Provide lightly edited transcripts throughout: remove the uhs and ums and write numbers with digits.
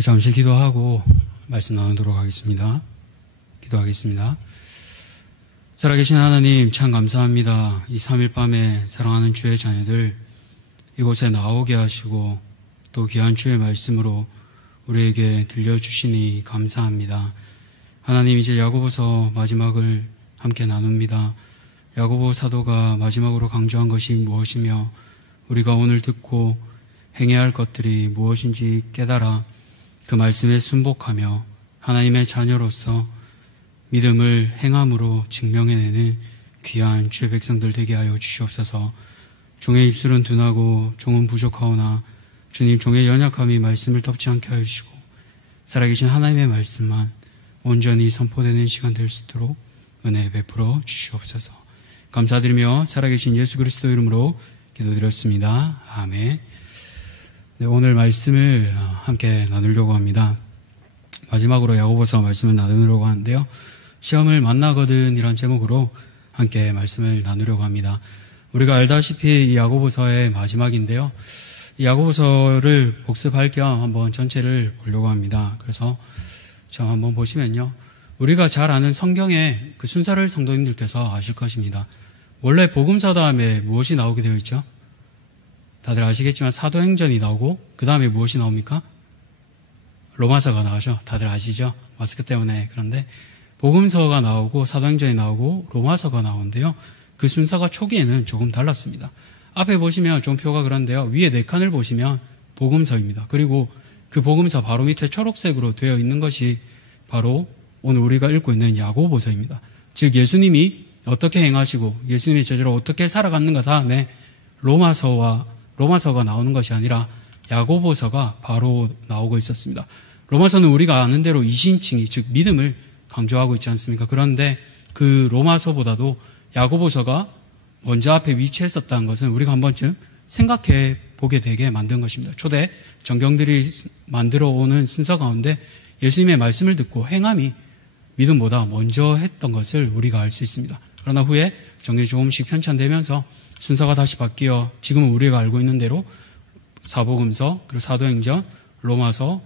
잠시 기도하고 말씀 나누도록 하겠습니다. 기도하겠습니다. 살아계신 하나님, 참 감사합니다. 이 3일 밤에 사랑하는 주의 자녀들 이곳에 나오게 하시고 또 귀한 주의 말씀으로 우리에게 들려주시니 감사합니다. 하나님, 이제 야고보서 마지막을 함께 나눕니다. 야고보 사도가 마지막으로 강조한 것이 무엇이며 우리가 오늘 듣고 행해야 할 것들이 무엇인지 깨달아 그 말씀에 순복하며 하나님의 자녀로서 믿음을 행함으로 증명해내는 귀한 주의 백성들 되게 하여 주시옵소서. 종의 입술은 둔하고 종은 부족하오나 주님, 종의 연약함이 말씀을 덮지 않게 하여 주시고 살아계신 하나님의 말씀만 온전히 선포되는 시간 될 수 있도록 은혜 베풀어 주시옵소서. 감사드리며 살아계신 예수 그리스도 이름으로 기도드렸습니다. 아멘. 네, 오늘 말씀을 함께 나누려고 합니다. 마지막으로 야고보서 말씀을 나누려고 하는데요. 시험을 만나거든 이란 제목으로 함께 말씀을 나누려고 합니다. 우리가 알다시피 이 야고보서의 마지막인데요. 이 야고보서를 복습할 겸 한번 전체를 보려고 합니다. 그래서 저 한번 보시면요. 우리가 잘 아는 성경의 그 순서를 성도님들께서 아실 것입니다. 원래 복음서 다음에 무엇이 나오게 되어 있죠? 다들 아시겠지만 사도행전이 나오고 그 다음에 무엇이 나옵니까? 로마서가 나오죠. 다들 아시죠? 마스크 때문에. 그런데 복음서가 나오고 사도행전이 나오고 로마서가 나오는데요. 그 순서가 초기에는 조금 달랐습니다. 앞에 보시면 종표가 그런데요. 위에 4칸을 보시면 복음서입니다. 그리고 그 복음서 바로 밑에 초록색으로 되어 있는 것이 바로 오늘 우리가 읽고 있는 야고보서입니다. 즉 예수님이 어떻게 행하시고 예수님의 제자로 어떻게 살아갔는가 다음에 로마서가 나오는 것이 아니라 야고보서가 바로 나오고 있었습니다. 로마서는 우리가 아는 대로 이신칭의, 즉 믿음을 강조하고 있지 않습니까? 그런데 그 로마서보다도 야고보서가 먼저 앞에 위치했었다는 것은 우리가 한 번쯤 생각해 보게 되게 만든 것입니다. 초대 정경들이 만들어 오는 순서 가운데 예수님의 말씀을 듣고 행함이 믿음보다 먼저 했던 것을 우리가 알 수 있습니다. 그러나 후에 정경이 조금씩 편찬되면서 순서가 다시 바뀌어 지금은 우리가 알고 있는 대로 사복음서, 그리고 사도행전, 로마서,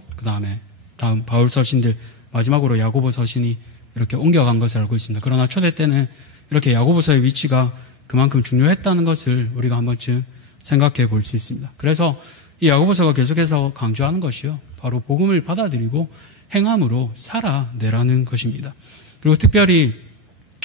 다음 바울 서신들, 마지막으로 야고보 서신이 이렇게 옮겨간 것을 알고 있습니다. 그러나 초대 때는 이렇게 야고보서의 위치가 그만큼 중요했다는 것을 우리가 한 번쯤 생각해 볼 수 있습니다. 그래서 이 야고보서가 계속해서 강조하는 것이요, 바로 복음을 받아들이고 행함으로 살아내라는 것입니다. 그리고 특별히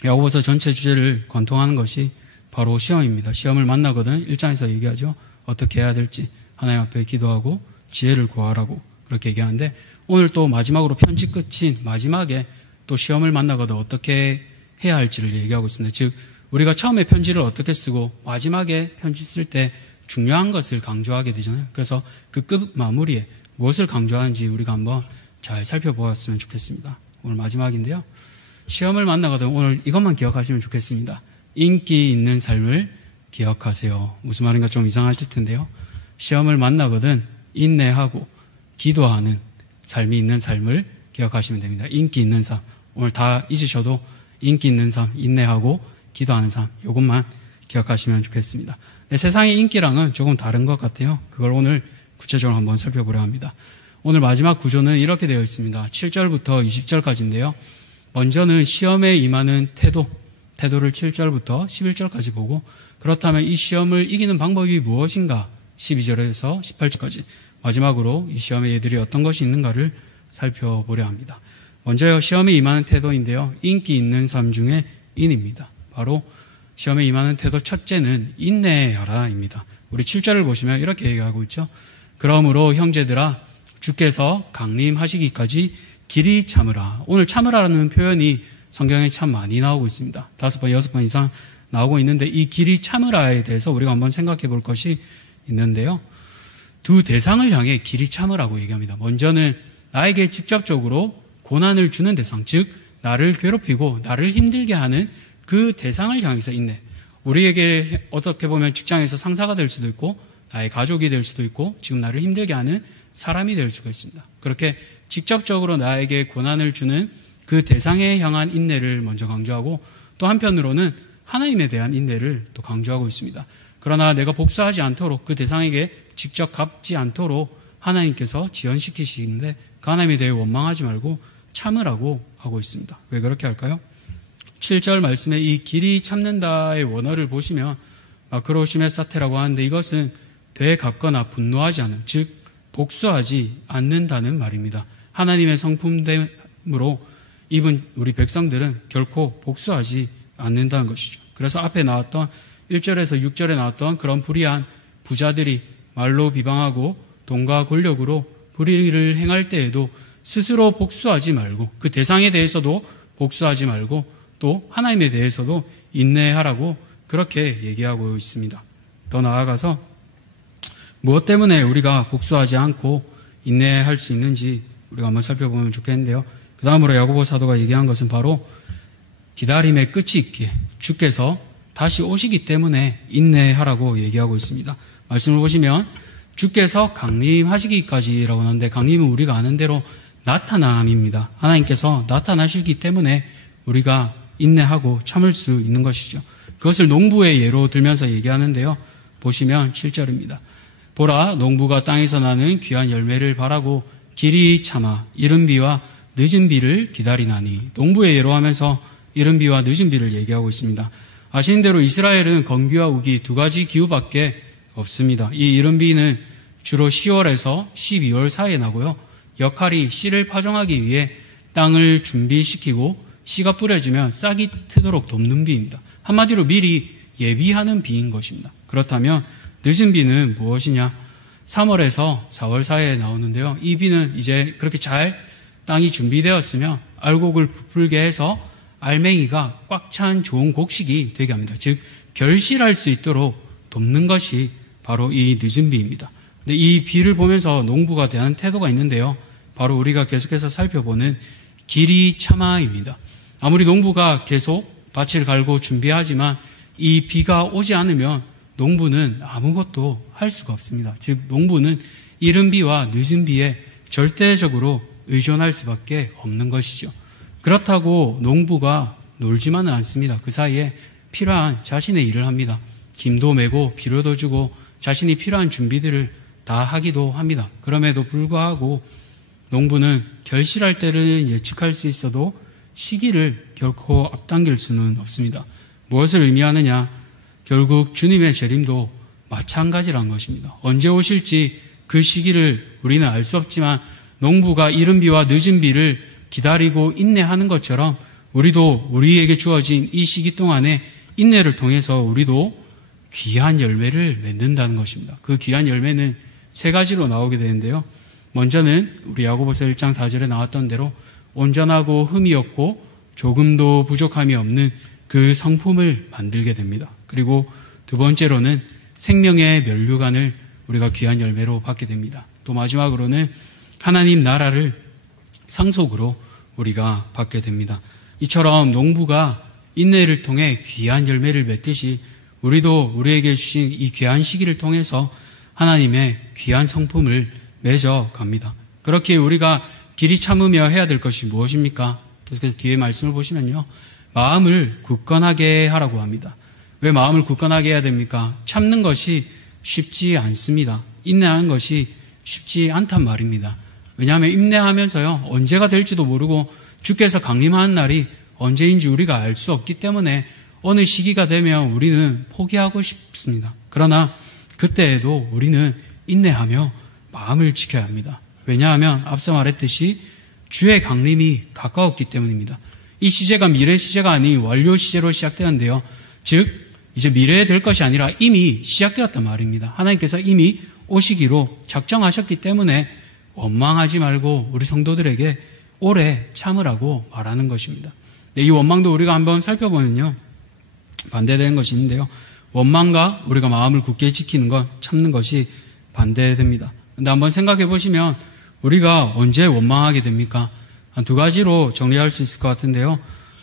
야고보서 전체 주제를 관통하는 것이 바로 시험입니다. 시험을 만나거든 1장에서 얘기하죠. 어떻게 해야 될지 하나님 앞에 기도하고 지혜를 구하라고 그렇게 얘기하는데, 오늘 또 마지막으로 편지 끝인 마지막에 또 시험을 만나거든 어떻게 해야 할지를 얘기하고 있습니다. 즉 우리가 처음에 편지를 어떻게 쓰고 마지막에 편지 쓸 때 중요한 것을 강조하게 되잖아요. 그래서 그 끝 마무리에 무엇을 강조하는지 우리가 한번 잘 살펴보았으면 좋겠습니다. 오늘 마지막인데요. 시험을 만나거든 오늘 이것만 기억하시면 좋겠습니다. 인기 있는 삶을 기억하세요. 무슨 말인가 좀 이상하실 텐데요. 시험을 만나거든 인내하고 기도하는 삶이 있는 삶을 기억하시면 됩니다. 인기 있는 삶. 오늘 다 잊으셔도 인기 있는 삶, 인내하고 기도하는 삶, 이것만 기억하시면 좋겠습니다. 네, 세상의 인기랑은 조금 다른 것 같아요. 그걸 오늘 구체적으로 한번 살펴보려 합니다. 오늘 마지막 구조는 이렇게 되어 있습니다. 7절부터 20절까지인데요. 먼저는 시험에 임하는 태도를 7절부터 11절까지 보고, 그렇다면 이 시험을 이기는 방법이 무엇인가 12절에서 18절까지, 마지막으로 이 시험에 얘들이 어떤 것이 있는가를 살펴보려 합니다. 먼저요, 시험에 임하는 태도인데요. 인기 있는 삶 중에 인입니다. 바로 시험에 임하는 태도 첫째는 인내하라입니다. 우리 7절을 보시면 이렇게 얘기하고 있죠. 그러므로 형제들아, 주께서 강림하시기까지 길이 참으라. 오늘 참으라는 표현이 성경에 참 많이 나오고 있습니다. 5번, 6번 이상 나오고 있는데, 이 길이 참으라에 대해서 우리가 한번 생각해 볼 것이 있는데요. 두 대상을 향해 길이 참으라고 얘기합니다. 먼저는 나에게 직접적으로 고난을 주는 대상, 즉 나를 괴롭히고 나를 힘들게 하는 그 대상을 향해서 인내. 우리에게 어떻게 보면 직장에서 상사가 될 수도 있고 나의 가족이 될 수도 있고 지금 나를 힘들게 하는 사람이 될 수가 있습니다. 그렇게 직접적으로 나에게 고난을 주는 그 대상에 향한 인내를 먼저 강조하고, 또 한편으로는 하나님에 대한 인내를 또 강조하고 있습니다. 그러나 내가 복수하지 않도록, 그 대상에게 직접 갚지 않도록 하나님께서 지연시키시는데 그 하나님에 대해 원망하지 말고 참으라고 하고 있습니다. 왜 그렇게 할까요? 7절 말씀에 이 길이 참는다의 원어를 보시면 마크로시메사테라고 하는데 이것은 되갚거나 분노하지 않은, 즉 복수하지 않는다는 말입니다. 하나님의 성품됨으로 입은 우리 백성들은 결코 복수하지 않는다는 것이죠. 그래서 앞에 나왔던 1절에서 6절에 나왔던 그런 불의한 부자들이 말로 비방하고 돈과 권력으로 불의를 행할 때에도 스스로 복수하지 말고 그 대상에 대해서도 복수하지 말고 또 하나님에 대해서도 인내하라고 그렇게 얘기하고 있습니다. 더 나아가서 무엇 때문에 우리가 복수하지 않고 인내할 수 있는지 우리가 한번 살펴보면 좋겠는데요. 그 다음으로 야고보 사도가 얘기한 것은 바로 기다림의 끝이 있기에 주께서 다시 오시기 때문에 인내하라고 얘기하고 있습니다. 말씀을 보시면 주께서 강림하시기까지라고 하는데 강림은 우리가 아는 대로 나타남입니다. 하나님께서 나타나시기 때문에 우리가 인내하고 참을 수 있는 것이죠. 그것을 농부의 예로 들면서 얘기하는데요. 보시면 7절입니다. 보라, 농부가 땅에서 나는 귀한 열매를 바라고 길이 참아 이른 비와 늦은 비를 기다리나니. 농부의 예로 하면서 이른 비와 늦은 비를 얘기하고 있습니다. 아시는 대로 이스라엘은 건기와 우기 두 가지 기후밖에 없습니다. 이 이른 비는 주로 10월에서 12월 사이에 나고요. 역할이 씨를 파종하기 위해 땅을 준비시키고 씨가 뿌려지면 싹이 트도록 돕는 비입니다. 한마디로 미리 예비하는 비인 것입니다. 그렇다면 늦은 비는 무엇이냐? 3월에서 4월 사이에 나오는데요. 이 비는 이제 그렇게 잘 땅이 준비되었으면 알곡을 부풀게 해서 알맹이가 꽉 찬 좋은 곡식이 되게 합니다. 즉 결실할 수 있도록 돕는 것이 바로 이 늦은 비입니다. 근데 이 비를 보면서 농부가 대하는 태도가 있는데요. 바로 우리가 계속해서 살펴보는 길이 참아입니다. 아무리 농부가 계속 밭을 갈고 준비하지만 이 비가 오지 않으면 농부는 아무것도 할 수가 없습니다. 즉 농부는 이른 비와 늦은 비에 절대적으로 의존할 수밖에 없는 것이죠. 그렇다고 농부가 놀지만은 않습니다. 그 사이에 필요한 자신의 일을 합니다. 김도 메고 비료도 주고 자신이 필요한 준비들을 다 하기도 합니다. 그럼에도 불구하고 농부는 결실할 때를 예측할 수 있어도 시기를 결코 앞당길 수는 없습니다. 무엇을 의미하느냐? 결국 주님의 재림도 마찬가지란 것입니다. 언제 오실지 그 시기를 우리는 알 수 없지만 농부가 이른 비와 늦은 비를 기다리고 인내하는 것처럼 우리도 우리에게 주어진 이 시기 동안에 인내를 통해서 우리도 귀한 열매를 맺는다는 것입니다. 그 귀한 열매는 세 가지로 나오게 되는데요. 먼저는 우리 야고보서 1장 4절에 나왔던 대로 온전하고 흠이 없고 조금도 부족함이 없는 그 성품을 만들게 됩니다. 그리고 두 번째로는 생명의 면류관을 우리가 귀한 열매로 받게 됩니다. 또 마지막으로는 하나님 나라를 상속으로 우리가 받게 됩니다. 이처럼 농부가 인내를 통해 귀한 열매를 맺듯이 우리도 우리에게 주신 이 귀한 시기를 통해서 하나님의 귀한 성품을 맺어 갑니다. 그렇게 우리가 길이 참으며 해야 될 것이 무엇입니까? 계속해서 뒤에 말씀을 보시면요. 마음을 굳건하게 하라고 합니다. 왜 마음을 굳건하게 해야 됩니까? 참는 것이 쉽지 않습니다. 인내하는 것이 쉽지 않단 말입니다. 왜냐하면 인내하면서요. 언제가 될지도 모르고 주께서 강림하는 날이 언제인지 우리가 알 수 없기 때문에 어느 시기가 되면 우리는 포기하고 싶습니다. 그러나 그때에도 우리는 인내하며 마음을 지켜야 합니다. 왜냐하면 앞서 말했듯이 주의 강림이 가까웠기 때문입니다. 이 시제가 미래 시제가 아닌 완료 시제로 시작되는데요. 즉 이제 미래에 될 것이 아니라 이미 시작되었단 말입니다. 하나님께서 이미 오시기로 작정하셨기 때문에 원망하지 말고 우리 성도들에게 오래 참으라고 말하는 것입니다. 이 원망도 우리가 한번 살펴보면요. 반대되는 것이 있는데요. 원망과 우리가 마음을 굳게 지키는 것, 참는 것이 반대됩니다. 근데 한번 생각해 보시면 우리가 언제 원망하게 됩니까? 한 두 가지로 정리할 수 있을 것 같은데요.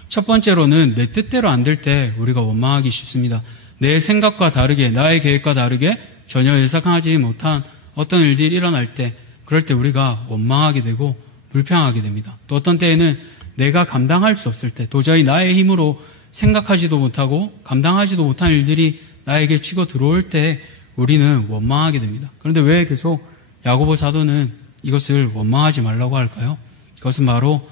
첫 번째로는 내 뜻대로 안 될 때 우리가 원망하기 쉽습니다. 내 생각과 다르게, 나의 계획과 다르게 전혀 예상하지 못한 어떤 일들이 일어날 때, 그럴 때 우리가 원망하게 되고 불평하게 됩니다. 또 어떤 때에는 내가 감당할 수 없을 때, 도저히 나의 힘으로 생각하지도 못하고 감당하지도 못한 일들이 나에게 치고 들어올 때 우리는 원망하게 됩니다. 그런데 왜 계속 야고보 사도는 이것을 원망하지 말라고 할까요? 그것은 바로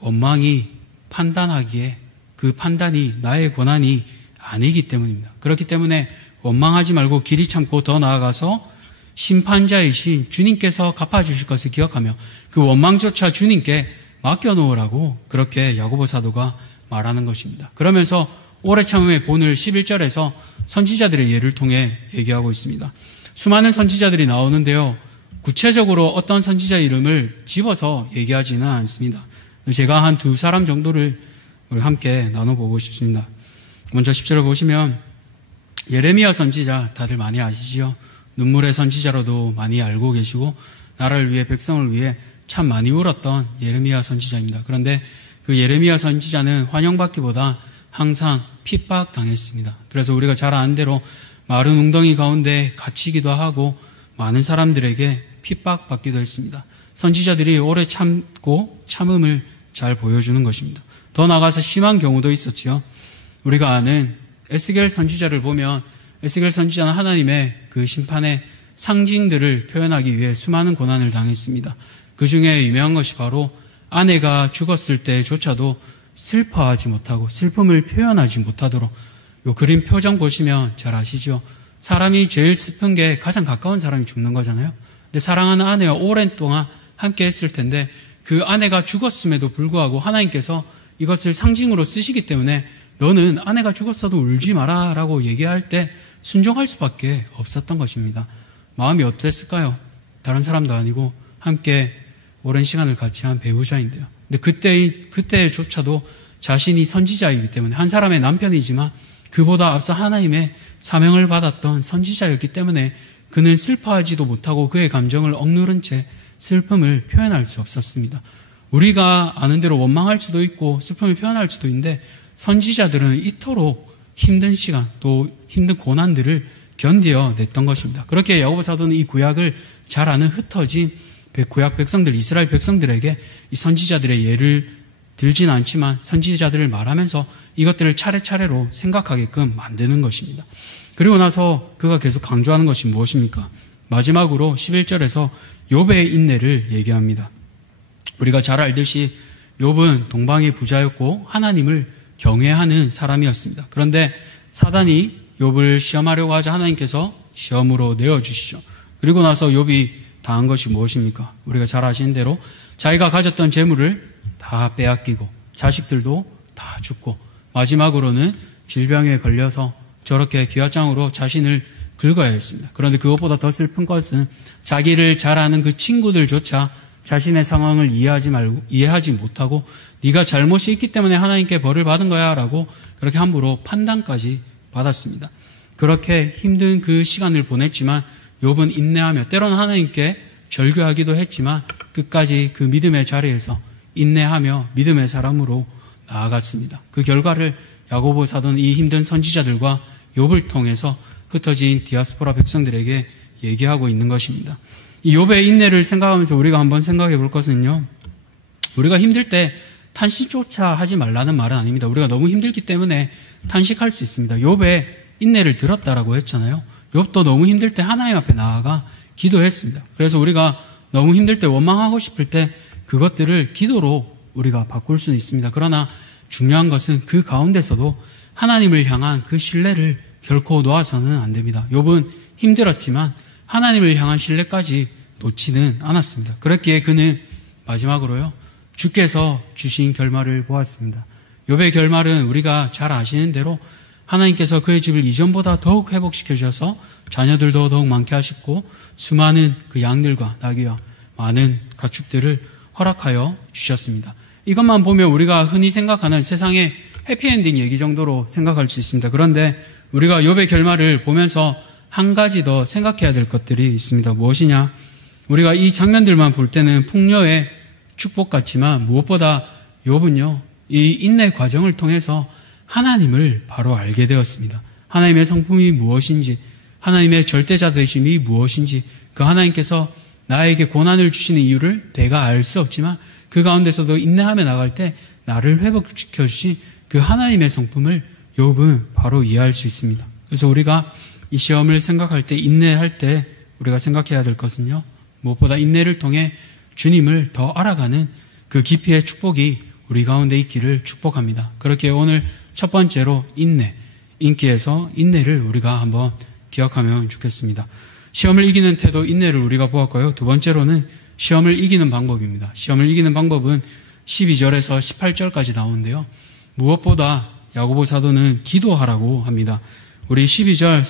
원망이 판단하기에 그 판단이 나의 권한이 아니기 때문입니다. 그렇기 때문에 원망하지 말고 길이 참고 더 나아가서 심판자이신 주님께서 갚아주실 것을 기억하며 그 원망조차 주님께 맡겨놓으라고 그렇게 야고보 사도가 말하는 것입니다. 그러면서 오래 참음의 본을 11절에서 선지자들의 예를 통해 얘기하고 있습니다. 수많은 선지자들이 나오는데요. 구체적으로 어떤 선지자 이름을 집어서 얘기하지는 않습니다. 제가 한 두 사람 정도를 함께 나눠보고 싶습니다. 먼저 10절을 보시면 예레미야 선지자 다들 많이 아시죠? 눈물의 선지자로도 많이 알고 계시고 나라를 위해 백성을 위해 참 많이 울었던 예레미야 선지자입니다. 그런데 그 예레미야 선지자는 환영받기보다 항상 핍박당했습니다. 그래서 우리가 잘 아는 대로 마른 웅덩이 가운데 갇히기도 하고 많은 사람들에게 핍박받기도 했습니다. 선지자들이 오래 참고 참음을 잘 보여주는 것입니다. 더 나아가서 심한 경우도 있었지요. 우리가 아는 에스겔 선지자를 보면 에스겔 선지자는 하나님의 그 심판의 상징들을 표현하기 위해 수많은 고난을 당했습니다. 그 중에 유명한 것이 바로 아내가 죽었을 때조차도 슬퍼하지 못하고 슬픔을 표현하지 못하도록 요 그림 표정 보시면 잘 아시죠? 사람이 제일 슬픈 게 가장 가까운 사람이 죽는 거잖아요. 근데 사랑하는 아내와 오랜 동안 함께 했을 텐데 그 아내가 죽었음에도 불구하고 하나님께서 이것을 상징으로 쓰시기 때문에 너는 아내가 죽었어도 울지 마라 라고 얘기할 때 순종할 수밖에 없었던 것입니다. 마음이 어땠을까요? 다른 사람도 아니고 함께 오랜 시간을 같이 한 배우자인데요. 근데 그때조차도 자신이 선지자이기 때문에 한 사람의 남편이지만 그보다 앞서 하나님의 사명을 받았던 선지자였기 때문에 그는 슬퍼하지도 못하고 그의 감정을 억누른 채 슬픔을 표현할 수 없었습니다. 우리가 아는 대로 원망할 수도 있고 슬픔을 표현할 수도 있는데 선지자들은 이토록 힘든 시간 또 힘든 고난들을 견뎌냈던 것입니다. 그렇게 야고보 사도는 이 구약을 잘 아는 흩어진 구약 백성들, 이스라엘 백성들에게 이 선지자들의 예를 들진 않지만 선지자들을 말하면서 이것들을 차례차례로 생각하게끔 만드는 것입니다. 그리고 나서 그가 계속 강조하는 것이 무엇입니까? 마지막으로 11절에서 욥의 인내를 얘기합니다. 우리가 잘 알듯이 욥은 동방의 부자였고 하나님을 경외하는 사람이었습니다. 그런데 사단이 욥을 시험하려고 하자 하나님께서 시험으로 내어주시죠. 그리고 나서 욥이 당한 것이 무엇입니까? 우리가 잘 아시는 대로 자기가 가졌던 재물을 다 빼앗기고 자식들도 다 죽고 마지막으로는 질병에 걸려서 저렇게 기와장으로 자신을 긁어야 했습니다. 그런데 그것보다 더 슬픈 것은 자기를 잘 아는 그 친구들조차 자신의 상황을 이해하지 못하고 네가 잘못이 있기 때문에 하나님께 벌을 받은 거야 라고 그렇게 함부로 판단까지 받았습니다. 그렇게 힘든 그 시간을 보냈지만 욥은 인내하며 때로는 하나님께 절규하기도 했지만 끝까지 그 믿음의 자리에서 인내하며 믿음의 사람으로 나아갔습니다. 그 결과를 야고보 사도는 이 힘든 선지자들과 욥을 통해서 흩어진 디아스포라 백성들에게 얘기하고 있는 것입니다. 이 욥의 인내를 생각하면서 우리가 한번 생각해 볼 것은요. 우리가 힘들 때 탄식조차 하지 말라는 말은 아닙니다. 우리가 너무 힘들기 때문에 탄식할 수 있습니다. 욥의 인내를 들었다라고 했잖아요. 욥도 너무 힘들 때 하나님 앞에 나아가 기도했습니다. 그래서 우리가 너무 힘들 때 원망하고 싶을 때 그것들을 기도로 우리가 바꿀 수는 있습니다. 그러나 중요한 것은 그 가운데서도 하나님을 향한 그 신뢰를 결코 놓아서는 안 됩니다. 욥은 힘들었지만 하나님을 향한 신뢰까지 놓지는 않았습니다. 그렇기에 그는 마지막으로요. 주께서 주신 결말을 보았습니다. 욥의 결말은 우리가 잘 아시는 대로 하나님께서 그의 집을 이전보다 더욱 회복시켜 주셔서 자녀들도 더욱 많게 하셨고 수많은 그 양들과 나귀와 많은 가축들을 허락하여 주셨습니다. 이것만 보면 우리가 흔히 생각하는 세상의 해피엔딩 얘기 정도로 생각할 수 있습니다. 그런데 우리가 욥의 결말을 보면서 한 가지 더 생각해야 될 것들이 있습니다. 무엇이냐? 우리가 이 장면들만 볼 때는 풍요의 축복 같지만 무엇보다 욥은요, 이 인내 과정을 통해서 하나님을 바로 알게 되었습니다. 하나님의 성품이 무엇인지, 하나님의 절대자 되심이 무엇인지, 그 하나님께서 나에게 고난을 주시는 이유를 내가 알 수 없지만 그 가운데서도 인내하며 나갈 때 나를 회복시켜 주신 그 하나님의 성품을 욥은 바로 이해할 수 있습니다. 그래서 우리가 이 시험을 생각할 때, 인내할 때 우리가 생각해야 될 것은요, 무엇보다 인내를 통해 주님을 더 알아가는 그 깊이의 축복이 우리 가운데 있기를 축복합니다. 그렇게 오늘 첫 번째로 인내, 인기에서 인내를 우리가 한번 기억하면 좋겠습니다. 시험을 이기는 태도, 인내를 우리가 보았고요. 두 번째로는 시험을 이기는 방법입니다. 시험을 이기는 방법은 12절에서 18절까지 나오는데요. 무엇보다 야고보 사도는 기도하라고 합니다. 우리 12절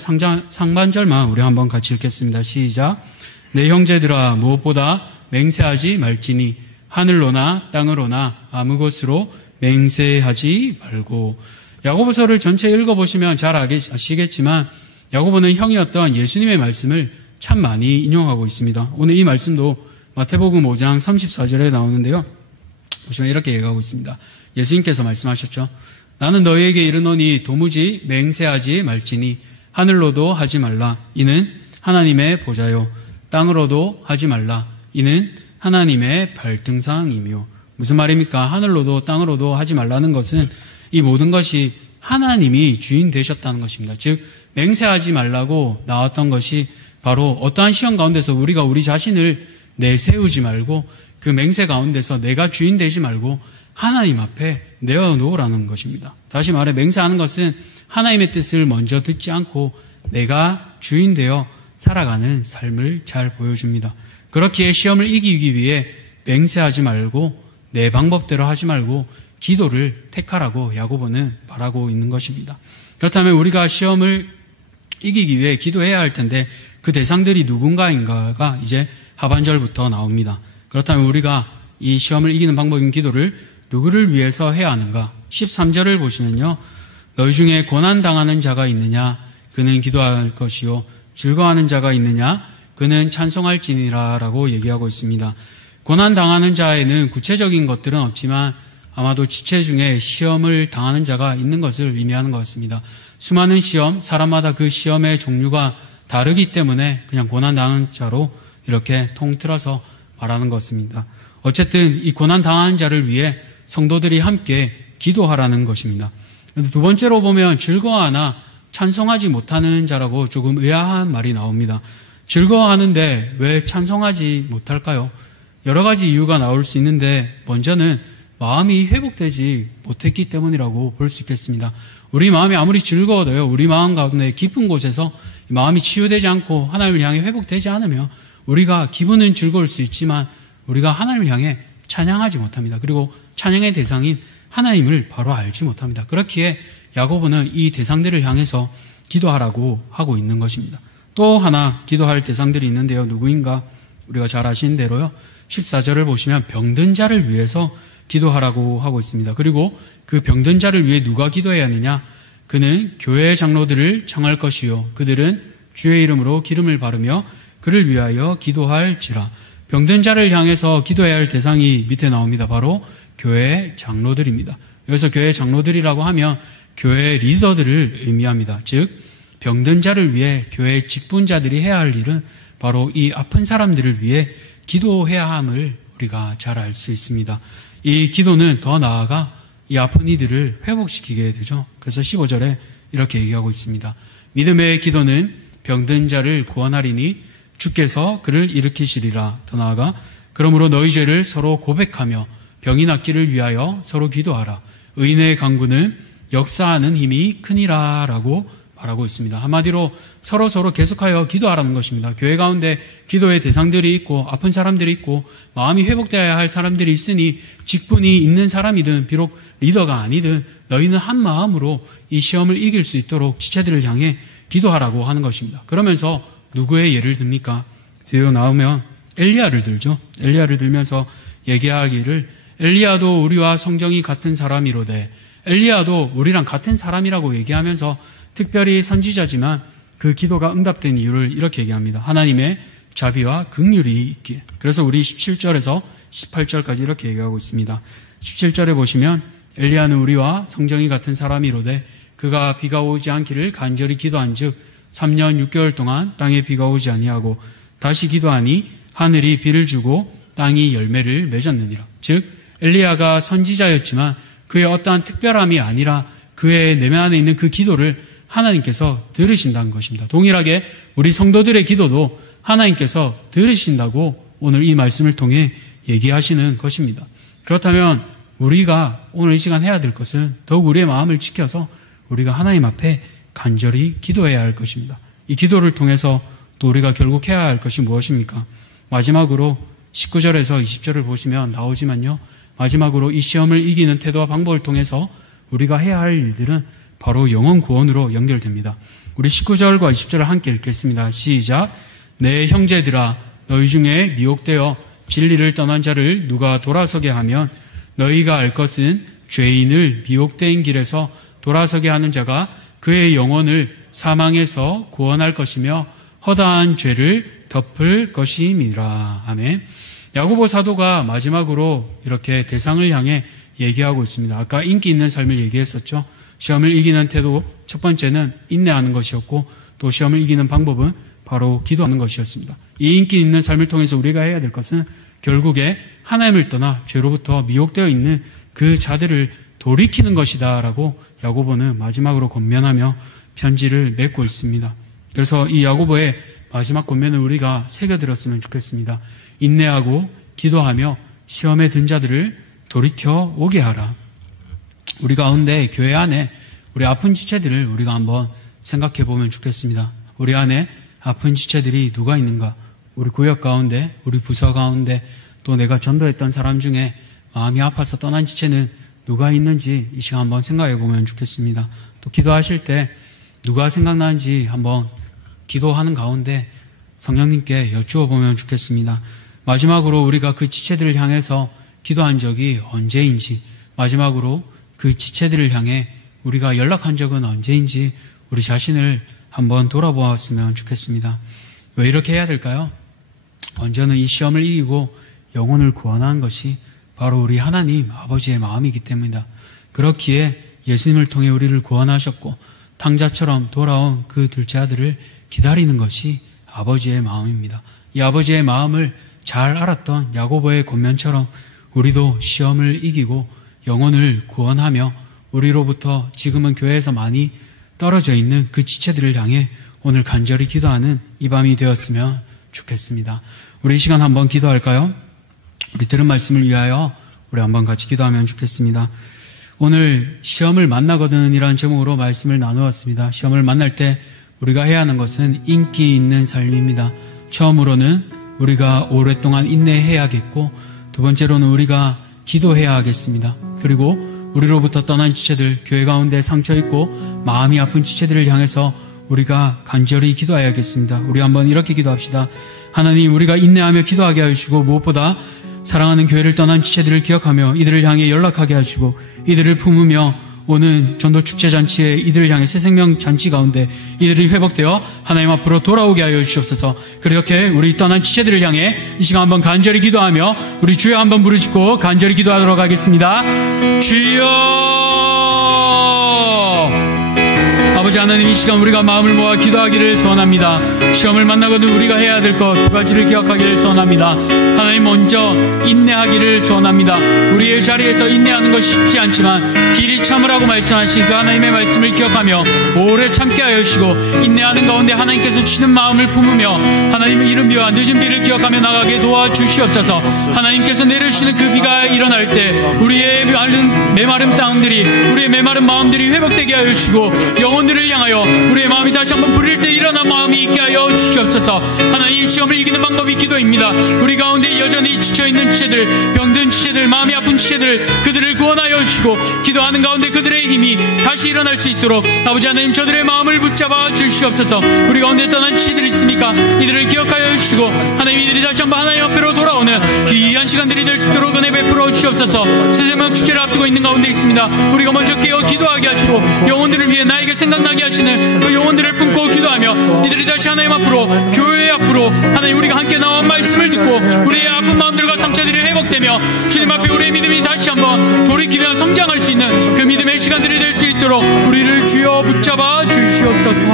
상반절만 우리 한번 같이 읽겠습니다. 시작. 내 형제들아 무엇보다 맹세하지 말지니 하늘로나 땅으로나 아무 곳으로 맹세하지 말고. 야고보서를 전체 읽어보시면 잘 아시겠지만 야고보는 형이었던 예수님의 말씀을 참 많이 인용하고 있습니다. 오늘 이 말씀도 마태복음 5장 34절에 나오는데요. 보시면 이렇게 얘기하고 있습니다. 예수님께서 말씀하셨죠. 나는 너희에게 이르노니 도무지 맹세하지 말지니 하늘로도 하지 말라. 이는 하나님의 보좌요. 땅으로도 하지 말라. 이는 하나님의 발등상이며. 무슨 말입니까? 하늘로도 땅으로도 하지 말라는 것은 이 모든 것이 하나님이 주인 되셨다는 것입니다. 즉 맹세하지 말라고 나왔던 것이 바로 어떠한 시험 가운데서 우리가 우리 자신을 내세우지 말고 그 맹세 가운데서 내가 주인 되지 말고 하나님 앞에 내어놓으라는 것입니다. 다시 말해 맹세하는 것은 하나님의 뜻을 먼저 듣지 않고 내가 주인 되어 살아가는 삶을 잘 보여줍니다. 그렇기에 시험을 이기기 위해 맹세하지 말고 내 방법대로 하지 말고 기도를 택하라고 야고보는 말하고 있는 것입니다. 그렇다면 우리가 시험을 이기기 위해 기도해야 할 텐데 그 대상들이 누군가인가가 이제 하반절부터 나옵니다. 그렇다면 우리가 이 시험을 이기는 방법인 기도를 누구를 위해서 해야 하는가? 13절을 보시면요. 너희 중에 고난당하는 자가 있느냐? 그는 기도할 것이요. 즐거워하는 자가 있느냐? 그는 찬송할지니라 라고 얘기하고 있습니다. 고난당하는 자에는 구체적인 것들은 없지만 아마도 지체 중에 시험을 당하는 자가 있는 것을 의미하는 것 같습니다. 수많은 시험, 사람마다 그 시험의 종류가 다르기 때문에 그냥 고난당하는 자로 이렇게 통틀어서 말하는 것입니다. 어쨌든 이 고난당하는 자를 위해 성도들이 함께 기도하라는 것입니다. 두 번째로 보면 즐거워하나 찬송하지 못하는 자라고 조금 의아한 말이 나옵니다. 즐거워하는데 왜 찬송하지 못할까요? 여러 가지 이유가 나올 수 있는데 먼저는 마음이 회복되지 못했기 때문이라고 볼 수 있겠습니다. 우리 마음이 아무리 즐거워도요, 우리 마음 가운데 깊은 곳에서 마음이 치유되지 않고 하나님을 향해 회복되지 않으면 우리가 기분은 즐거울 수 있지만 우리가 하나님을 향해 찬양하지 못합니다. 그리고 찬양의 대상인 하나님을 바로 알지 못합니다. 그렇기에 야고보는 이 대상들을 향해서 기도하라고 하고 있는 것입니다. 또 하나 기도할 대상들이 있는데요. 누구인가? 우리가 잘 아시는 대로요. 14절을 보시면 병든 자를 위해서 기도하라고 하고 있습니다. 그리고 그 병든 자를 위해 누가 기도해야 하느냐? 그는 교회 장로들을 청할 것이요. 그들은 주의 이름으로 기름을 바르며 그를 위하여 기도할지라. 병든 자를 향해서 기도해야 할 대상이 밑에 나옵니다. 바로 교회 장로들입니다. 여기서 교회 장로들이라고 하면 교회 리더들을 의미합니다. 즉 병든 자를 위해 교회 직분자들이 해야 할 일은 바로 이 아픈 사람들을 위해 기도해야 함을 우리가 잘 알 수 있습니다. 이 기도는 더 나아가 이 아픈 이들을 회복시키게 되죠. 그래서 15절에 이렇게 얘기하고 있습니다. 믿음의 기도는 병든 자를 구원하리니 주께서 그를 일으키시리라. 더 나아가 그러므로 너희 죄를 서로 고백하며 병이 낫기를 위하여 서로 기도하라. 의인의 간구는 역사하는 힘이 크니라 라고 말하고 있습니다. 한마디로 서로 계속하여 기도하라는 것입니다. 교회 가운데 기도의 대상들이 있고 아픈 사람들이 있고 마음이 회복되어야 할 사람들이 있으니 직분이 있는 사람이든 비록 리더가 아니든 너희는 한 마음으로 이 시험을 이길 수 있도록 지체들을 향해 기도하라고 하는 것입니다. 그러면서 누구의 예를 듭니까? 뒤로 나오면 엘리야를 들죠. 엘리야를 들면서 얘기하기를 엘리야도 우리와 성정이 같은 사람이로되 엘리야도 우리랑 같은 사람이라고 얘기하면서 특별히 선지자지만 그 기도가 응답된 이유를 이렇게 얘기합니다. 하나님의 자비와 긍휼이 있기에. 그래서 우리 17절에서 18절까지 이렇게 얘기하고 있습니다. 17절에 보시면 엘리야는 우리와 성정이 같은 사람이로되 그가 비가 오지 않기를 간절히 기도한즉 3년 6개월 동안 땅에 비가 오지 아니하고 다시 기도하니 하늘이 비를 주고 땅이 열매를 맺었느니라. 즉 엘리야가 선지자였지만 그의 어떠한 특별함이 아니라 그의 내면 안에 있는 그 기도를 하나님께서 들으신다는 것입니다. 동일하게 우리 성도들의 기도도 하나님께서 들으신다고 오늘 이 말씀을 통해 얘기하시는 것입니다. 그렇다면 우리가 오늘 이 시간 해야 될 것은 더욱 우리의 마음을 지켜서 우리가 하나님 앞에 간절히 기도해야 할 것입니다. 이 기도를 통해서 또 우리가 결국 해야 할 것이 무엇입니까? 마지막으로 19절에서 20절을 보시면 나오지만요. 마지막으로 이 시험을 이기는 태도와 방법을 통해서 우리가 해야 할 일들은 바로 영혼 구원으로 연결됩니다. 우리 19절과 20절을 함께 읽겠습니다. 시작. 내 형제들아 너희 중에 미혹되어 진리를 떠난 자를 누가 돌아서게 하면 너희가 알 것은 죄인을 미혹된 길에서 돌아서게 하는 자가 그의 영혼을 사망에서 구원할 것이며 허다한 죄를 덮을 것임이라. 아멘. 야고보 사도가 마지막으로 이렇게 대상을 향해 얘기하고 있습니다. 아까 인기 있는 삶을 얘기했었죠. 시험을 이기는 태도 첫 번째는 인내하는 것이었고 또 시험을 이기는 방법은 바로 기도하는 것이었습니다. 이 인기 있는 삶을 통해서 우리가 해야 될 것은 결국에 하나님을 떠나 죄로부터 미혹되어 있는 그 자들을 돌이키는 것이다 라고 야고보는 마지막으로 권면하며 편지를 맺고 있습니다. 그래서 이 야고보의 마지막 권면을 우리가 새겨들었으면 좋겠습니다. 인내하고 기도하며 시험에 든 자들을 돌이켜 오게 하라. 우리 가운데 교회 안에 우리 아픈 지체들을 우리가 한번 생각해 보면 좋겠습니다. 우리 안에 아픈 지체들이 누가 있는가? 우리 구역 가운데, 우리 부서 가운데, 또 내가 전도했던 사람 중에 마음이 아파서 떠난 지체는 누가 있는지 이 시간 한번 생각해 보면 좋겠습니다. 또 기도하실 때 누가 생각나는지 한번 기도하는 가운데 성령님께 여쭈어 보면 좋겠습니다. 마지막으로 우리가 그 지체들을 향해서 기도한 적이 언제인지, 마지막으로 그 지체들을 향해 우리가 연락한 적은 언제인지 우리 자신을 한번 돌아보았으면 좋겠습니다. 왜 이렇게 해야 될까요? 먼저는 이 시험을 이기고 영혼을 구원하는 것이 바로 우리 하나님 아버지의 마음이기 때문이다. 그렇기에 예수님을 통해 우리를 구원하셨고 탕자처럼 돌아온 그 둘째 아들을 기다리는 것이 아버지의 마음입니다. 이 아버지의 마음을 잘 알았던 야고보의 권면처럼 우리도 시험을 이기고 영혼을 구원하며 우리로부터 지금은 교회에서 많이 떨어져 있는 그 지체들을 향해 오늘 간절히 기도하는 이 밤이 되었으면 좋겠습니다. 우리 이 시간 한번 기도할까요? 우리 들은 말씀을 위하여 우리 한번 같이 기도하면 좋겠습니다. 오늘 시험을 만나거든 이라는 제목으로 말씀을 나누었습니다. 시험을 만날 때 우리가 해야 하는 것은 인기 있는 삶입니다. 처음으로는 우리가 오랫동안 인내해야겠고 두 번째로는 우리가 기도해야 하겠습니다. 그리고 우리로부터 떠난 지체들, 교회 가운데 상처있고 마음이 아픈 지체들을 향해서 우리가 간절히 기도해야겠습니다. 우리 한번 이렇게 기도합시다. 하나님, 우리가 인내하며 기도하게 하시고 무엇보다 사랑하는 교회를 떠난 지체들을 기억하며 이들을 향해 연락하게 하시고 이들을 품으며 오는 전도 축제 잔치에 이들을 향해 새 생명 잔치 가운데 이들이 회복되어 하나님 앞으로 돌아오게 하여 주시옵소서. 그렇게 우리 떠난 지체들을 향해 이 시간 한번 간절히 기도하며 우리 주여 한번 부르짖고 간절히 기도하도록 하겠습니다. 주여! 아버지 하나님, 이 시간 우리가 마음을 모아 기도하기를 소원합니다. 시험을 만나거든 우리가 해야 될 것 두 가지를 기억하기를 소원합니다. 하나님, 먼저 인내하기를 소원합니다. 우리의 자리에서 인내하는 것이 쉽지 않지만 길이 참으라고 말씀하신 그 하나님의 말씀을 기억하며 오래 참게 하여 주시고 인내하는 가운데 하나님께서 주시는 마음을 품으며 하나님의 이른 비와 늦은 비를 기억하며 나가게 도와주시옵소서. 하나님께서 내려주시는 그 비가 일어날 때 우리의 메마른 땅들이, 우리의 메마른 마음들이 회복되게 하여 주시고 영혼들을 향하여 우리의 마음이 다시 한번 부릴 때 일어난 마음이 있게 하여 주시옵소서. 하나님, 시험을 이기는 방법이 기도입니다. 우리 가운데 여전히 지쳐있는 지체들, 병든 지체들, 마음이 아픈 지체들, 그들을 구원하여 주시고 기도하는 가운데 그들의 힘이 다시 일어날 수 있도록 아버지 하나님, 저들의 마음을 붙잡아 주시옵소서. 우리 가운데 떠난 지체들이 있습니까? 이들을 기억하여 주시고 하나님, 이들이 다시 한번 하나님 앞으로 돌아오는 귀한 시간들이 될 수 있도록 은혜 베풀어 주시옵소서. 새생명 축제를 앞두고 있는 가운데 있습니다. 우리가 먼저 깨어 기도하게 하시고 영혼들을 위해 나에게 생각나게 하시는 그 영혼들을 품고 기도하며 이들이 다시 하나님 앞으로, 교회 앞으로 하나님 우리가 함께 나온 말씀을 듣고 우리의 아픈 마음들과 상처들이 회복되며 주님 앞에 우리의 믿음이 다시 한번 돌이키며 성장할 수 있는 그 믿음의 시간들이 될 수 있도록 우리를 주여 붙잡아 주시옵소서.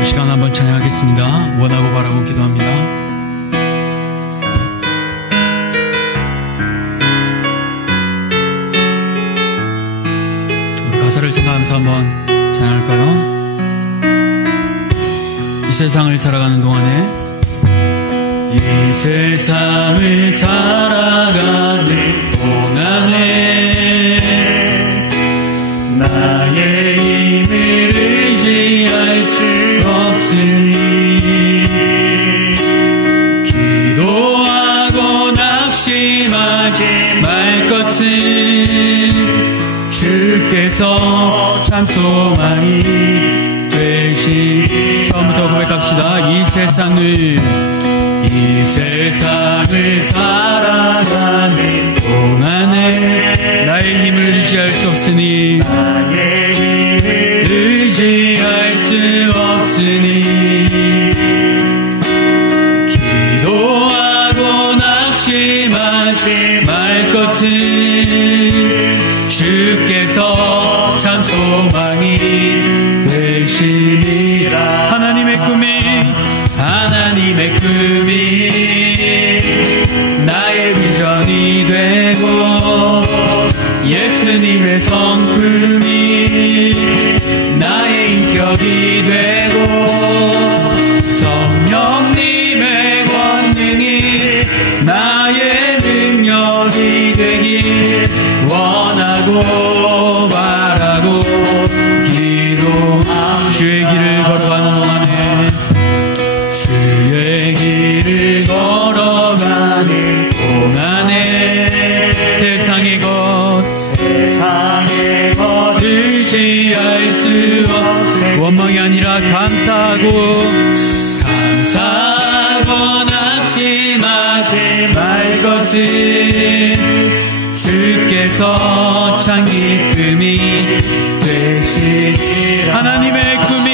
이 시간 한번 찬양하겠습니다. 원하고 바라고 기도합니다. 가사를 생각하면서 한번 찬양할까요? 이 세상을 살아가는 동안에 이 세상을 살아가는 동안에 나의 힘을 의지할 수 없으니 기도하고 낙심하지 말 것은 주께서 참 소망이 되시니 처음부터 고백합시다. 이 세상을 살아가는 동안에 나의 힘을 의지할 수 없으니 기도하고 낙심하지 말 것은 주께서 참 소망이 되시니라. 하나님의 꿈이 나의 비전이 되고 예수님의 성품이 나의 인격이 되고 성령님의 권능이 나의 능력이 되길 원하고 바라고 기도함. 주의 길을 걸어가는 동안에 주의 길을 걸어가는 동안에 세상의 것 의지할 수 없어 원망이 아니라 감사하고 낙심하지 말 것은 주께서 참 기쁨이 되시리라. 하나님의 꿈이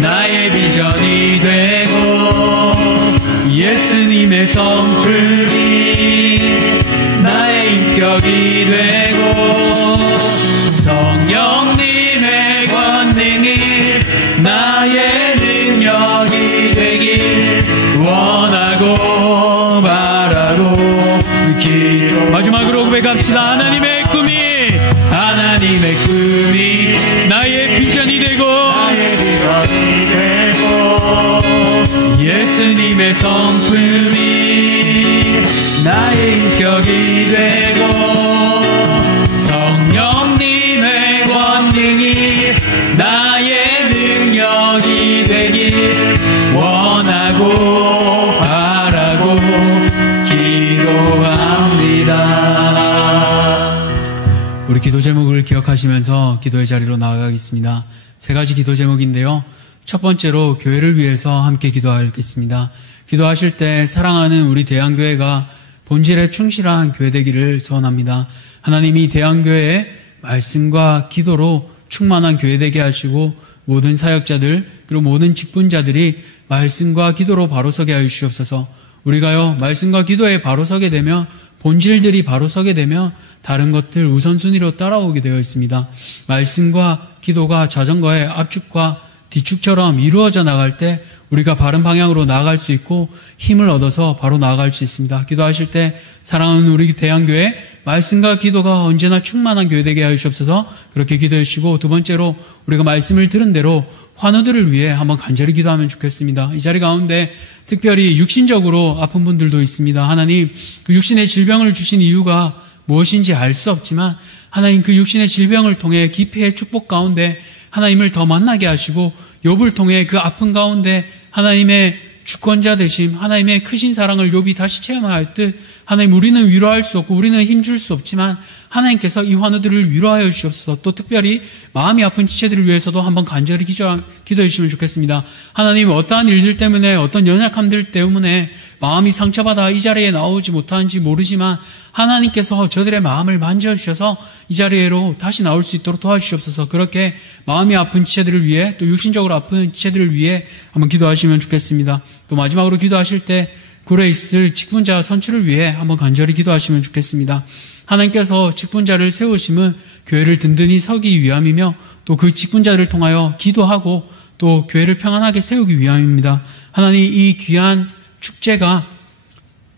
나의 비전이 되고 예수님의 성품이 나의 인격이 되고 성령님의 권능이 나의 능력이 되길 원하고 바라고 마지막으로 고백합시다. 하나님의 꿈이 나의 비전이 되고 예수님의 성품이 나의 인격이 되고 성령님의 권능이 나의 능력이 되길 원하고 바라고 기도합니다. 우리 기도 제목을 기억하시면서 기도의 자리로 나아가겠습니다. 3가지 기도 제목인데요. 첫 번째로 교회를 위해서 함께 기도하겠습니다. 기도하실 때 사랑하는 우리 대한교회가 본질에 충실한 교회 되기를 소원합니다. 하나님이 대한교회에 말씀과 기도로 충만한 교회 되게 하시고 모든 사역자들 그리고 모든 직분자들이 말씀과 기도로 바로 서게 하여 주시옵소서. 우리가요 말씀과 기도에 바로 서게 되면 본질들이 바로 서게 되면 다른 것들 우선순위로 따라오게 되어 있습니다. 말씀과 기도가 자전거의 앞축과 뒤축처럼 이루어져 나갈 때 우리가 바른 방향으로 나아갈 수 있고 힘을 얻어서 바로 나아갈 수 있습니다. 기도하실 때 사랑하는 우리 대한교회 말씀과 기도가 언제나 충만한 교회 되게 하여 주옵소서. 그렇게 기도해 주시고 두 번째로 우리가 말씀을 들은 대로 환우들을 위해 한번 간절히 기도하면 좋겠습니다. 이 자리 가운데 특별히 육신적으로 아픈 분들도 있습니다. 하나님 그 육신의 질병을 주신 이유가 무엇인지 알 수 없지만 하나님 그 육신의 질병을 통해 기회의 축복 가운데 하나님을 더 만나게 하시고 욥을 통해 그 아픈 가운데 하나님의 주권자 되심, 하나님의 크신 사랑을 욥이 다시 체험할 듯 하나님 우리는 위로할 수 없고 우리는 힘줄 수 없지만 하나님께서 이 환우들을 위로하여 주시옵소서. 또 특별히 마음이 아픈 지체들을 위해서도 한번 간절히 기도해 주시면 좋겠습니다. 하나님 어떠한 일들 때문에 어떤 연약함들 때문에 마음이 상처받아 이 자리에 나오지 못하는지 모르지만 하나님께서 저들의 마음을 만져주셔서 이 자리로 다시 나올 수 있도록 도와주시옵소서. 그렇게 마음이 아픈 지체들을 위해 또 육신적으로 아픈 지체들을 위해 한번 기도하시면 좋겠습니다. 또 마지막으로 기도하실 때 굴에 있을 직분자 선출을 위해 한번 간절히 기도하시면 좋겠습니다. 하나님께서 직분자를 세우심은 교회를 든든히 서기 위함이며 또 그 직분자를 통하여 기도하고 또 교회를 평안하게 세우기 위함입니다. 하나님 이 귀한 축제가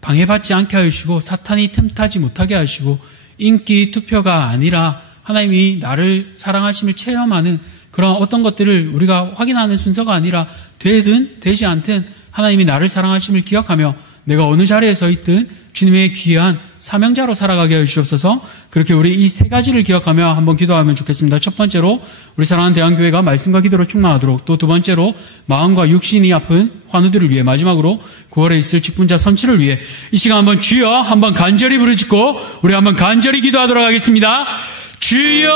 방해받지 않게 하시고 사탄이 틈타지 못하게 하시고 인기 투표가 아니라 하나님이 나를 사랑하심을 체험하는 그런 어떤 것들을 우리가 확인하는 순서가 아니라 되든 되지 않든 하나님이 나를 사랑하심을 기억하며 내가 어느 자리에 서 있든 주님의 귀한 사명자로 살아가게 하여 주옵소서. 그렇게 우리 이 세 가지를 기억하며 한번 기도하면 좋겠습니다. 첫 번째로 우리 사랑하는 대한교회가 말씀과 기도로 충만하도록, 또 두 번째로 마음과 육신이 아픈 환우들을 위해, 마지막으로 9월에 있을 직분자 선출을 위해 이 시간 한번 주여 한번 간절히 부르짖고 우리 한번 간절히 기도하도록 하겠습니다. 주여!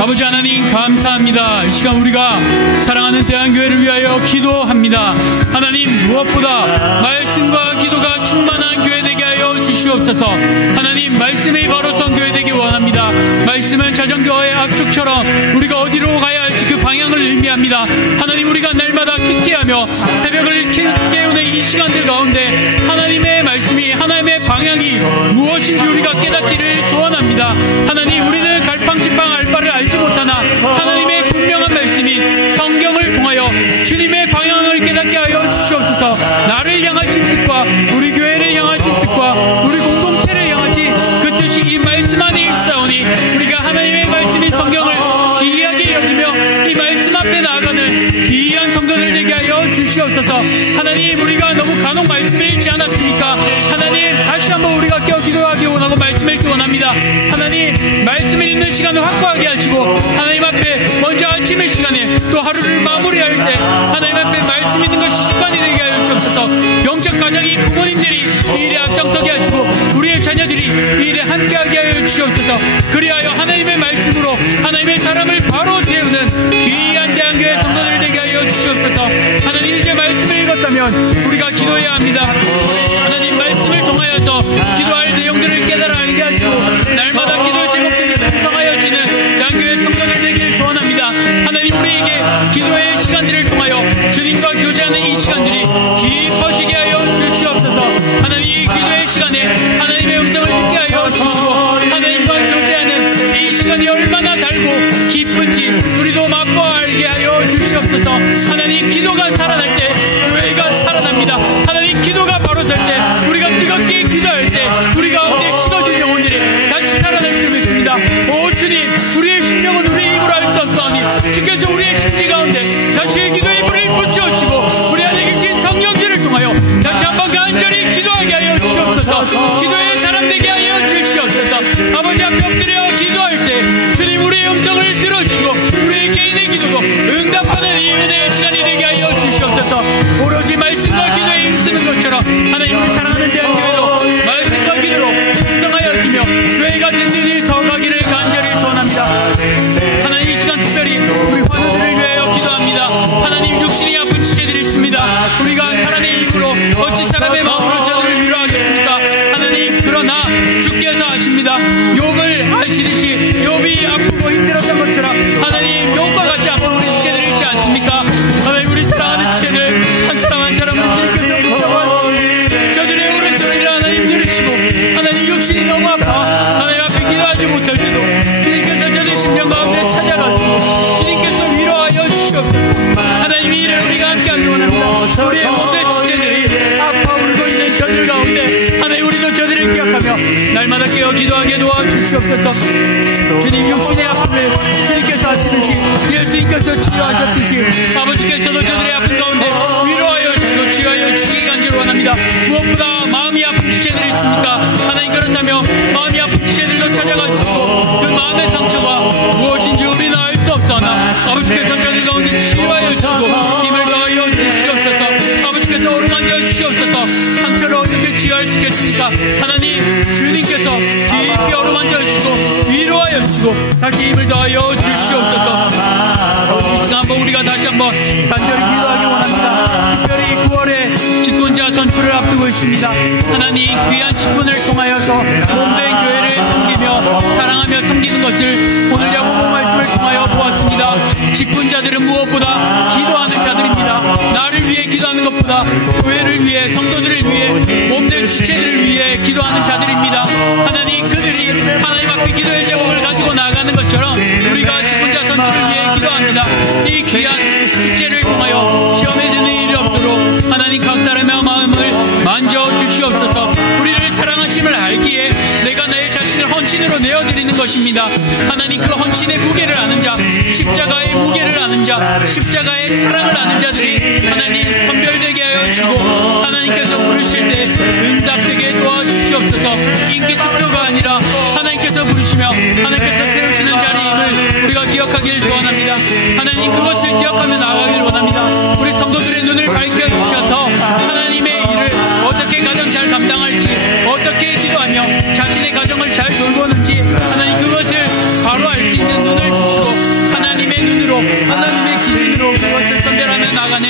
아버지 하나님 감사합니다. 이 시간 우리가 사랑하는 대한교회를 위하여 기도합니다. 하나님 무엇보다 말씀과 기도가 충만한 교회 되게 하여 주시옵소서. 하나님 말씀이 바로 선 교회 되기 원합니다. 말씀은 자전거의 압축처럼 우리가 어디로 가야 할지 그 방향을 의미합니다. 하나님 우리가 날마다 큐티하며 새벽을 깨우는 이 시간들 가운데 하나님의 말씀이, 하나님의 방향이 무엇인지 우리가 깨닫기를 소원합니다. 하나님 우리는 갈팡질팡 알 바를 알지 못하나 하나님의 분명한 말씀이 성경을 통하여 주님의 방향을 깨닫게 하여 주시옵소서. 나를 향하신 뜻과 우리 교회를 향하신 뜻과 우리 공동체를 향하신 그 뜻이 이 말씀 안에 있사오니 우리가 하나님의 말씀인 성경을 귀하게 여기며 이 말씀 앞에 나아가는 귀한 성도들 되게 하여 주시옵소서. 하나님 우리가 너무 간혹 말씀을 읽지 않았습니까? 하나님 다시 한번 우리가 깨어 기도하기 원하고 말씀을 읽기 원합니다. 하나님 말씀을 읽는 시간을 확보하게 하시고 하나님 앞에 먼저 아침의 시간에 또 하루를 마무리할 때 하나님 앞에 말씀 있는 것이 습관이 되게 하여 주옵소서. 영적 가정이 부모님들이 이 일에 앞장서게 하시고 우리의 자녀들이 이 일에 함께하게 하여 주시옵소서. 그리하여 하나님의 말씀으로 하나님의 사람을 바로 세우는 귀한 대한교회 성도들 되게 하여 주시옵소서. 하나님 이제 말씀을 읽었다면 우리가 기도해야 합니다. 하나님 말씀을 통하여서 기도할 내용들을 깨달아 알게 하시고 날마다 기도의 제목들이 풍성하여지는 대한교회 성도들 되기를 소원합니다. 하나님 우리에게 기도의 시간들을 통하여 주님과 교제하는 이 시간들이 깊어지게 하여 주시옵소서. 하나님 이 기도의 시간에 하나님의 음성을 듣게 하여 주시고 하나님과 교제하는 이 시간이 얼마나 달고 깊은지 우리도 맛보아 알게 하여 주시옵소서. 하나님 기도가 살아날 때 교회가 살아납니다. 하나님 기도가 바로 설 때 우리가 뜨겁게 기도할 때 우리 가운데 식어진 영혼들이 다시 살아날 줄 믿습니다. 오 주님 우리의 심령은 우리의 입으로 알 수 없사오니 주께서 우리의 심지 가운데 다시 기도의 불을 붙여주시고 우리 안에 계신 성령들을 통하여 다시 한번 간절히 기도하게 하여 주시옵소서. 기도의 사람 되게 하여 주시옵소서. 아버지 앞에 엎드려 기도할 때 주님 우리의 음성을 들어주시고 우리의 개인의 기도도 응답하는 이 은혜의 시간이 되게 하여 주시옵소서. 오로지 말씀과 기도에 힘쓰는 것처럼 하나님 우리 사랑하는 대한교회도 말씀과 기도로 풍성하여지며 교회가 든든히 서가기를 간절히 소원합니다. 하나님 이 시간 특별히 우리 환우들을 위하여 기도합니다. 하나님 육신이 아픈 지체들이 있습니다. 우리가 사람의 입으로 어찌 사람의 마음으로 저들을 위로하겠습니까? 하나님 그러나 주께서 아십니다. 욥을 아시듯이 욥이 아프고 힘들었던 것처럼 하나님 욥과 같이 아픈 우리 지체들 있지 않습니까? 하나님 우리 사랑하는 지체들 한 사람 한 사람을 주님께서 붙잡아 저들의 오른손을 하나님 들으시고 하나님 육신이 너무 아파 하나님 앞에 기도하지 못할 때도 주님께서 저들 심령 가운데 찾아가시고 주님께서 위로하여 주시옵소서. 하나님 이 일을 우리가 함께하기 원합니다. 우리의 모든 지체들이 아파 울고 있는 저들 가운데 하나님 우리도 저들을 기억하며 날마다 깨어 기도하게 도와주시옵소서. 주님 육신의 아픔을 주님께서 아시듯이 예수님께서 치유하셨듯이 아버지께서도 저들의 아픔 가운데 위로하여 주시고 치유하여 주시기 간절히 원합니다. 무엇보다 마음이 아픈 지체들이 있습니까? 하나님 그렇다며 마음이 아픈 지체들도 찾아가 주시고 그 마음의 상처가 무엇인지 우리는 알 수 없사오나 아버지께서 저들 가운데 치유하여 주시고 힘을 더하여 주시옵소서. 아버지께서 어루만져 주시옵소서. 상처를 어떻게 치유할 수 있겠습니까? 하나님 주님께서 깊이 어루만져 주시고 위로하여 주시고 다시 힘을 더하여 주시옵소서. 이 시간 한번 우리가 다시 한번 간절히 기도하기 원합니다. 특별히 9월에 직분자 선출을 앞두고 있습니다. 하나님 귀한 직분을 통하여서 몸된 교회를 섬기며 사랑하며 섬기는 것을 오늘 야고보 말씀을 통하여 보았습니다. 직분자들은 무엇보다 기도하는 자들입니다. 나를 위해 기도하는 것보다 교회를 위해 성도들을 위해 몸된 지체들을 위해 기도하는 자들입니다. 하나님 그들이 하나님 앞에 기도의 제목을 가지고 나아가는 것처럼 우리가 직분자 선출을 위해 기도합니다. 이 귀한 축제를 통하여 시험에 드는 일이 없도록 하나님 각 사람의 마음을 만져 주시옵소서. 우리를 사랑하심을 알기에 내가 나의 것입니다. 하나님, 그 헌신의 무게를 아는 자, 십자가의 무게를 아는 자, 십자가의 사랑을 아는 자들이 하나님 선별되게 하여 주시고, 하나님께서 부르실 때 응답되게 도와주시옵소서. 인기 투표가 아니라 하나님께서 부르시며 하나님께서 세우시는 자리임을 우리가 기억하기를 소원합니다. 하나님, 그것을 기억하며 나아가기를 원합니다. 우리 성도들의 눈을 밝혀주셔서 하나님의 일을 어떻게 가장 잘 감당할지, 어떻게 기도하며 자신의 가정을 잘 돌보는지, 하나님 그것을 바로 알 수 있는 눈을 주시고, 하나님의 눈으로, 하나님의 기준으로 그것을 선별하며 나가는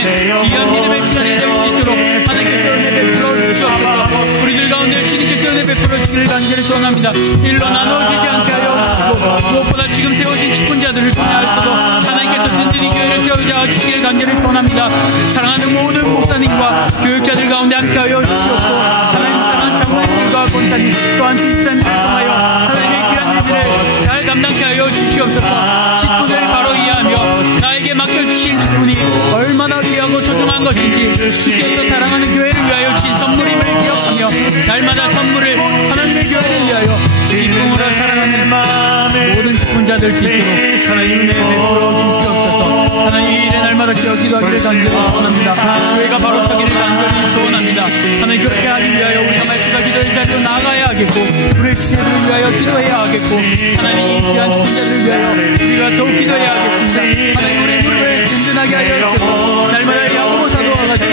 귀한 믿음의 시간이 될 수 있도록 하나님께서 은혜 베풀어 주시옵소서. 우리들 가운데 주님께서 은혜 베풀어 주기를 간절히 소원합니다. 일로 나눠지지 않게 하여 주시고, 무엇보다 지금 세우신 직분자들을 통하여서도 하나님께서 든든히 교회를 세우자 주시기를 간절히 소원합니다. 사랑하는 모든 목사님과 교육자들 가운데 함께 하여 주시옵고, 하나님 사랑하는 장로님들과 권사님, 또한 지지자님을 통하여 하나님의 귀한 일들을 잘 감당케 하여 주시옵소서. 직분을 바로 이해하며 나에게 맡겨주신 직분이 얼마나 귀하고 소중한 것인지, 주께서 사랑하는 교회를 위하여 주신 선물임을 기억하며 날마다 선물을 하나님의 교회를 위하여 기쁨으로 사랑하는 모든 직분자들 있도록 하나님 은혜 베풀어 주시옵소서. 하나님 이 일에 날마다 기도하기를 간절히 소원합니다. 교회가 바로 서기를 간절히 소원합니다. 하나님 그렇게 하기 위하여 우리가 말씀과 기도의 자리로 나아가야 하겠고, 우리의 지혜를 위하여 기도해야 하겠고, 하나님 이 귀한 직분자들을 위하여 우리가 더욱 기도해야 하겠습니다. 하나님 우리의 무릎을 든든하게 하여 주시고, 날마다 야고보 사도와 같이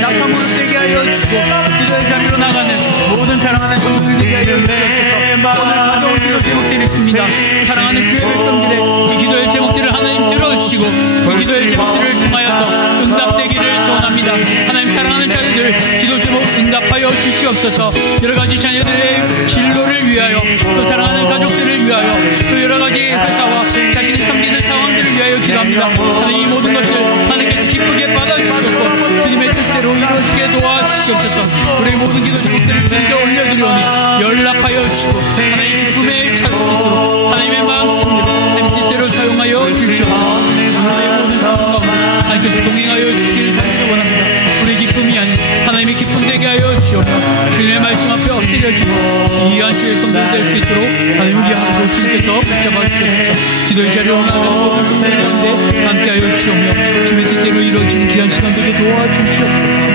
낙한 무릎 되게 하여 주시고, 기도의 자리로 나가는 모든 사랑하는 성도들 되게 하여 주시옵소서. 오늘 가져온 기도 제목들이 있습니다. 사랑하는 교회를 성들에 이 기도의 제목들을 하나님 들어주시고, 그 기도의 제목들을 통하여서 응답되기를 소원합니다. 하나님 사랑하는 자녀들 기도 제목 응답하여 주시옵소서. 여러가지 자녀들의 진로를 위하여, 또 사랑하는 가족들을 위하여, 또 여러가지 회사와 자신이 섬기는 상황들을 위하여 기도합니다. 하나님 이 모든 것을 하나님께서 기쁘게 받아주시옵고 주님의 뜻대로 이루어지게 도와주시옵소서. 우리의 모든 기도 제목들을 주님께 올려드리오니 연락하여 주시고, 하나님 기쁨에 찰 수 있도록 하나님의 마음씀대로 하나님 뜻대로 사용하여 주시옵소서. 우리의 모든 상황 가운데 하나님께서 동행하여 주시기를 간절히 원합니다. 우리의 기쁨이 아닌 하나님의 기쁨 되게 하여 주시옵소서. 주님의 말씀 앞에 엎드려지고 귀한 주의 성도가 될 수 있도록 하나님 우리 하나님 주님께서 붙잡아 주시옵소서. 기도의 자리로 나가는 모든 성도들 가운데 함께하여 주시오며 주의 뜻대로 이루어지는 귀한 시간 되게 도와주시옵소서.